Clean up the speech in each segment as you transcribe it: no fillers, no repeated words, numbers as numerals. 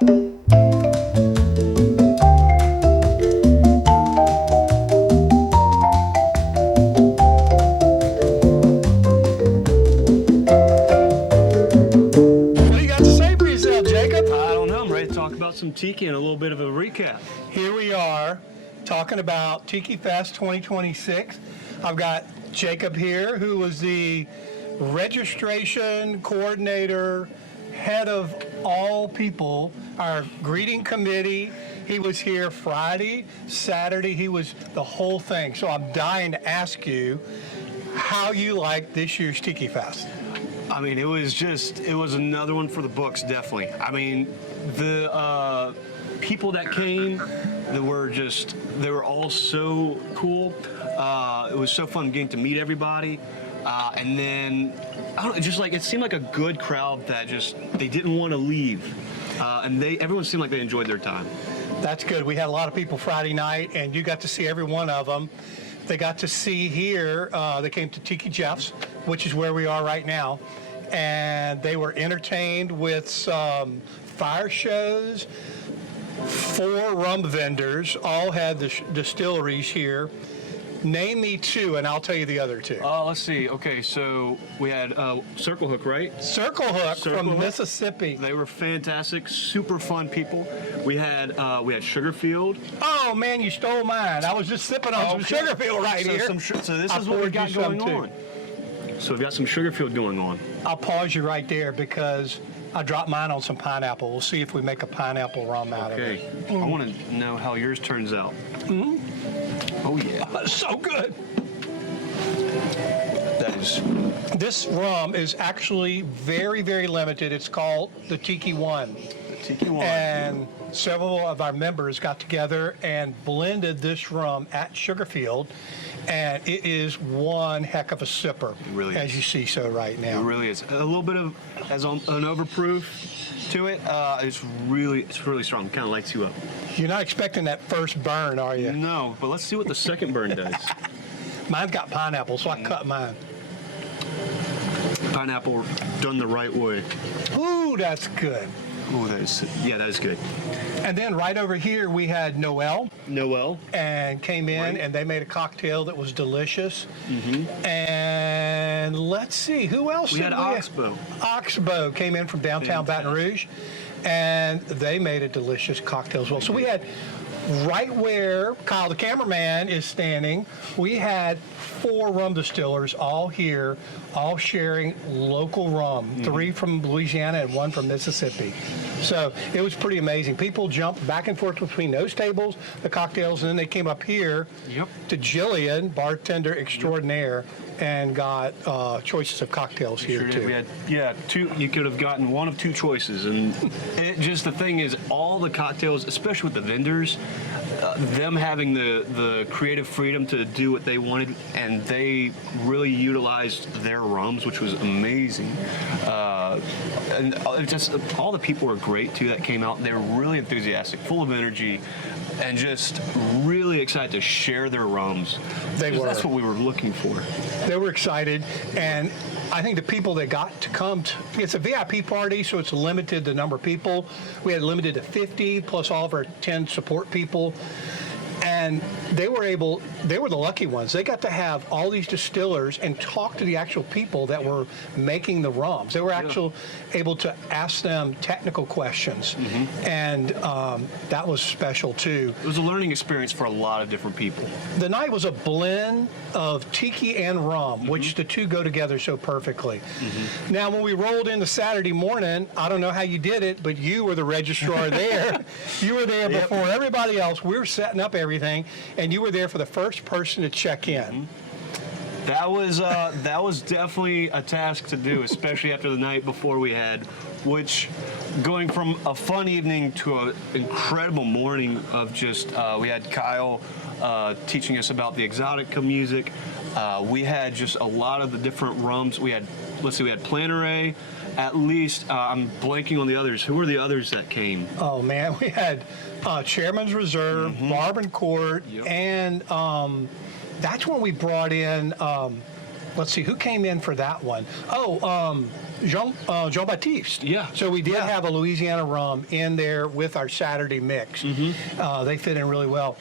Some Tiki and a little bit of a recap. Here we are talking about TikiFest 2026. I've got Jacob here, who was the registration coordinator, head of all people, our greeting committee. He was here Friday, Saturday, he was the whole thing. So I'm dying to ask you how you like this year's TikiFest. I mean, it was another one for the books, definitely. I mean, the people that came, they were all so cool. It was so fun getting to meet everybody. And then, I don't know, just like, it seemed like a good crowd that they didn't want to leave. And everyone seemed like they enjoyed their time. That's good. We had a lot of people Friday night, and you got to see every one of them. They got to see here, they came to TikiJeff's, which is where we are right now, and they were entertained with some fire shows. 4 rum vendors, all had the distilleries here. Name me 2, and I'll tell you the other 2. Let's see. Okay, so we had Circle Hook, right? Circle Hook from Mississippi. They were fantastic, super fun people. We had Sugarfield. Oh man, you stole mine. I was just sipping on some Sugarfield here. So this is what we got going on. So we've got some Sugarfield going on. I'll pause you right there because I dropped mine on some pineapple. We'll see if we make a pineapple rum out of it. Okay. I want to know how yours turns out. Oh yeah. So good. This rum is actually very, very limited. It's called the Tiki One. The Tiki One. And several of our members got together and blended this rum at Sugarfield, and it is one heck of a sipper. It really as is. You see so right now. It really is. A little bit of an overproof to it. It's really strong. Kind of lights you up. You're not expecting that first burn, are you? No, but let's see what the second burn does. Mine's got pineapple, so I cut mine. Pineapple done the right way. Ooh, that's good. Oh, that is good. And then right over here we had Noel. And came in and they made a cocktail that was delicious. And let's see, who else? We had Oxbow. Oxbow came in from downtown Baton Rouge, and they made a delicious cocktail as well. So we had, right where Kyle the cameraman is standing, we had 4 rum distillers all here, all sharing local rum, 3 from Louisiana and 1 from Mississippi. So it was pretty amazing. People jumped back and forth between those tables, the cocktails, and then they came up here to Jillian, bartender extraordinaire, and got choices of cocktails here too. We had 2. You could have gotten 1 of 2 choices, and the thing is, all the cocktails, especially with the vendors, them having the creative freedom to do what they wanted, and they really utilized their rums, which was amazing. And just all the people were great too that came out. They were really enthusiastic, full of energy, and just really excited to share their rums. That's what we were looking for. They were excited, and I think the people that got to come, it's a VIP party, so it's limited the number of people. We had limited to 50, plus all of our 10 support people. And they were the lucky ones. They got to have all these distillers and talk to the actual people that were making the rums. They were actually able to ask them technical questions. And that was special too. It was a learning experience for a lot of different people. The night was a blend of tiki and rum, which the 2 go together so perfectly. Now, when we rolled into Saturday morning, I don't know how you did it, but you were the registrar there. You were there before everybody else. We were setting up everything, and you were there for the first person to check in. That was definitely a task to do, especially after the night before we had, which going from a fun evening to an incredible morning of just, we had Kyle teaching us about the exotica music. We had just a lot of the different rums. We had Planere, at least, I'm blanking on the others. Who were the others that came? Oh man, we had Chairman's Reserve, Bourbon Court, and that's when we brought in let's see, who came in for that one? Oh, Jean-Baptiste. Yeah. So we did have a Louisiana rum in there with our Saturday mix. They fit in really well.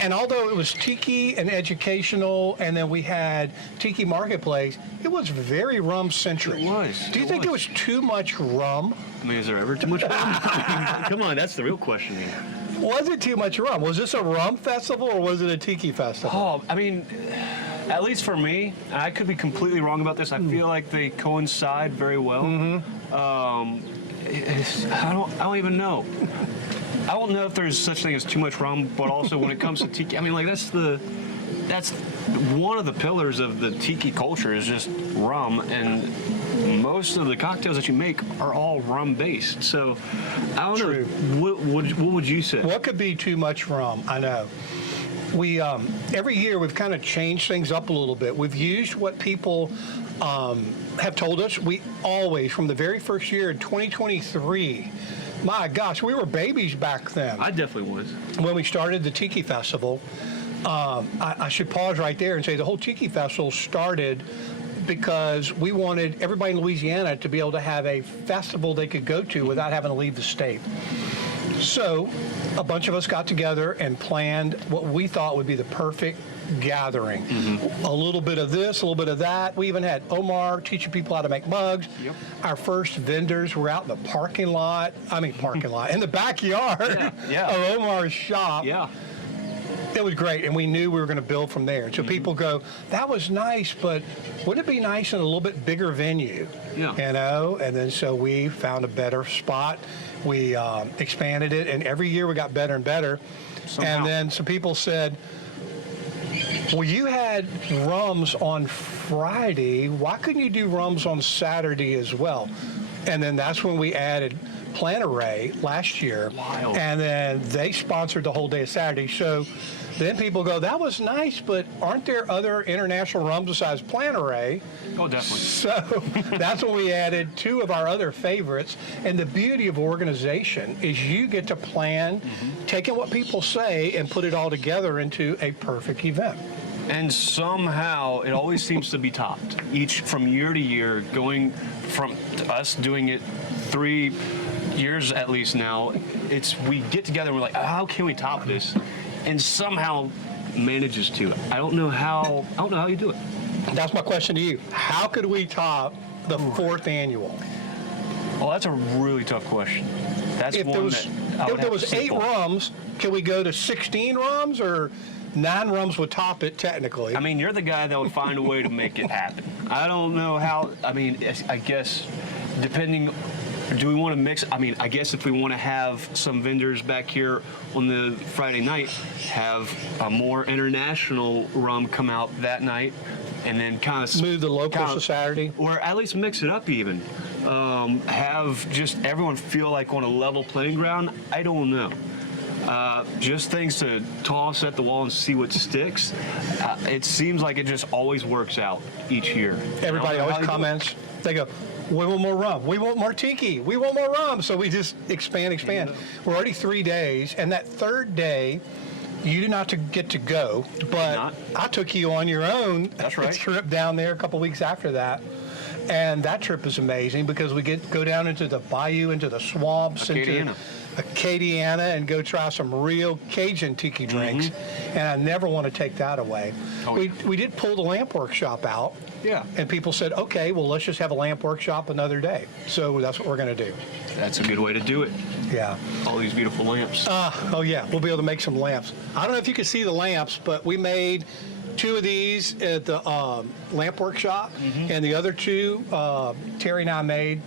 And although it was tiki and educational, and then we had Tiki Marketplace, it was very rum-centric. It was. Do you think it was too much rum? I mean, is there ever too much rum? Come on, that's the real question here. Was it too much rum? Was this a rum festival or was it a tiki festival? Oh, I mean, at least for me, I could be completely wrong about this. I feel like they coincide very well. I don't even know. I don't know if there's such thing as too much rum, but also when it comes to tiki, I mean, like that's one of the pillars of the tiki culture is just rum, and most of the cocktails that you make are all rum based. So I don't know. What would you say? What could be too much rum? I know. We every year we've kind of changed things up a little bit. We've used what people have told us. We always, from the very first year in 2023. My gosh, we were babies back then. I definitely was. When we started the Tiki Festival, I should pause right there and say the whole Tiki Festival started because we wanted everybody in Louisiana to be able to have a festival they could go to without having to leave the state. So a bunch of us got together and planned what we thought would be the perfect gathering. A little bit of this, a little bit of that. We even had Omar teaching people how to make mugs. Yep. Our first vendors were out in the parking lot, in the backyard of Omar's shop. Yeah. It was great, and we knew we were going to build from there. So people go, that was nice, but wouldn't it be nice in a little bit bigger venue? Yeah. You know, and then so we found a better spot. We expanded it, and every year we got better and better. Somehow. And then some people said, well, you had rums on Friday. Why couldn't you do rums on Saturday as well? And then that's when we added Plan Array last year. Wild. And then they sponsored the whole day of Saturday. So then people go, that was nice, but aren't there other international rums besides Plan Array? Oh, definitely. So that's when we added two of our other favorites. And the beauty of organization is you get to plan, taking what people say and put it all together into a perfect event. And somehow it always seems to be topped. From year to year, going from us doing it 3 years at least now, we get together and we're like, how can we top this? And somehow manages to. I don't know how you do it. That's my question to you. How could we top the 4th annual? Well, that's a really tough question. That's If one there was, that I would if there have was to 8 sit for. rums, can we go to 16 rums, or 9 rums would top it technically? I mean, you're the guy that would find a way to make it happen. I don't know how. I mean, I guess depending. Do we want to mix? I mean, I guess if we want to have some vendors back here on the Friday night, have a more international rum come out that night, and then kind of Move the local to Saturday. or at least mix it up even. Have just everyone feel like on a level playing ground. I don't know. Just things to toss at the wall and see what sticks. It seems like it just always works out each year. Everybody always comments. They go, we want more rum. We want more tiki. We want more rum. So we just expand. Yeah. We're already 3 days, and that 3rd day, you do not get to go, but I took you on your own. That's right. Trip down there a couple weeks after that. And that trip is amazing because we go down into the bayou, into the swamps, into Acadiana, and go try some real Cajun tiki drinks. And I never want to take that away. Oh, We did pull the lamp workshop out. Yeah. And people said, okay, well, let's just have a lamp workshop another day. So that's what we're going to do. That's a good way to do it. Yeah. All these beautiful lamps. Oh, yeah. We'll be able to make some lamps. I don't know if you can see the lamps, but we made 2 of these at the lamp workshop, and the other 2 Terry and I made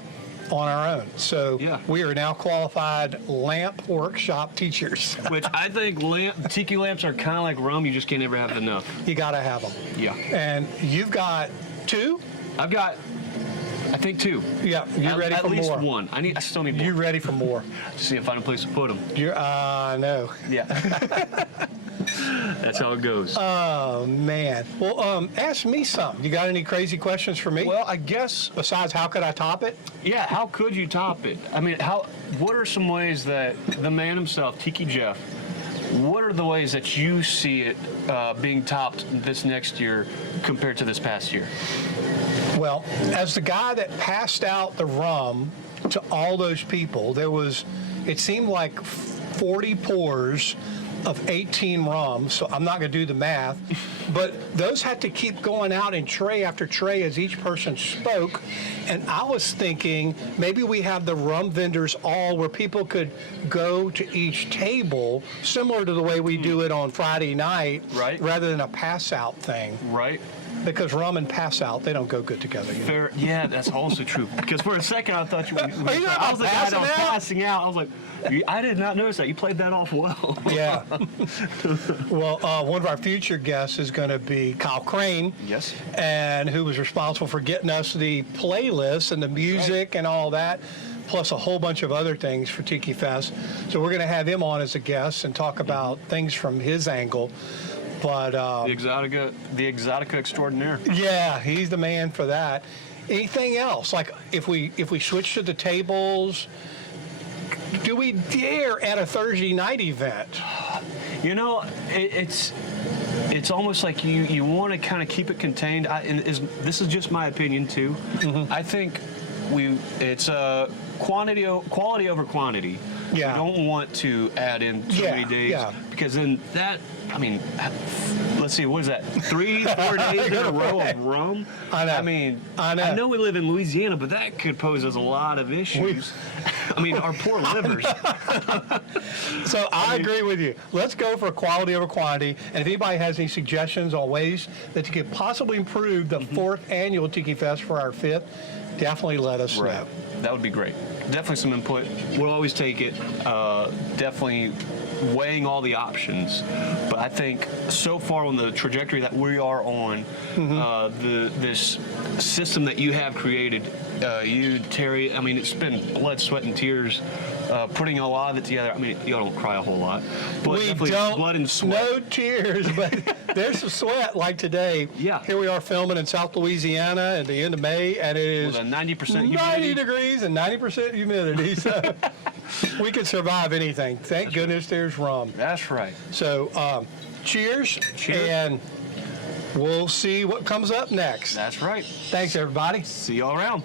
on our own. So we are now qualified lamp workshop teachers. Which I think tiki lamps are kind of like rum. You just can't ever have enough. You got to have them. Yeah. And you've got 2? I've got, I think 2. Yeah. You're ready for more. At least 1. I still need more. You're ready for more. See if I find a place to put them. I know. Yeah. That's how it goes. Oh, man. Well, ask me something. You got any crazy questions for me? Well, I guess, Besides, how could I top it? yeah, how could you top it? I mean, what are some ways that the man himself, TikiJeff, what are the ways that you see it being topped this next year compared to this past year? Well, as the guy that passed out the rum to all those people, it seemed like 40 pours of 18 rum, so I'm not going to do the math, but those had to keep going out in tray after tray as each person spoke, and I was thinking maybe we have the rum vendors all where people could go to each table, similar to the way we do it on Friday night, Right. rather than a pass-out thing. Right. Because rum and pass-out, they don't go good together. You know? Fair. Yeah, that's also true. Because for a second I thought you were. I was like, passing out? passing out. I was like, I did not notice that. You played that off well. Yeah. Well, one of our future guests is going to be Kyle Crane. Yes. And who was responsible for getting us the playlist and the music and all that, plus a whole bunch of other things for Tiki Fest. So we're going to have him on as a guest and talk about things from his angle. But the Exotica extraordinaire. yeah, he's the man for that. Anything else? Like if we switch to the tables, do we dare at a Thursday night event? You know, it's almost like you want to kind of keep it contained. This is just my opinion too. Mm-hmm. I think it's quality over quantity. Yeah. We don't want to add in too many days because then that. I mean, let's see, what is that? 3-4 days in a row of rum? I know. I know we live in Louisiana, but that could pose us a lot of issues. I mean, our poor livers. So I agree with you. Let's go for quality over quantity. And if anybody has any suggestions on ways that you could possibly improve the fourth annual Tiki Fest for our fifth, definitely let us know. That would be great. Definitely some input. We'll always take it. Definitely weighing all the options. But I think so far on the trajectory that we are on, this system that you have created, you, Terry, I mean, it's been blood, sweat, and tears putting a lot of it together. I mean, you don't cry a whole lot. But We definitely don't, blood and sweat. no tears, but there's some sweat like today. Yeah. Here we are filming in South Louisiana at the end of May, and it is With a 90% humidity. 90 degrees and 90% humidity, so we can survive anything. Thank goodness there's rum. That's right. So cheers, Cheers. and we'll see what comes up next. That's right. Thanks, everybody. See y'all around.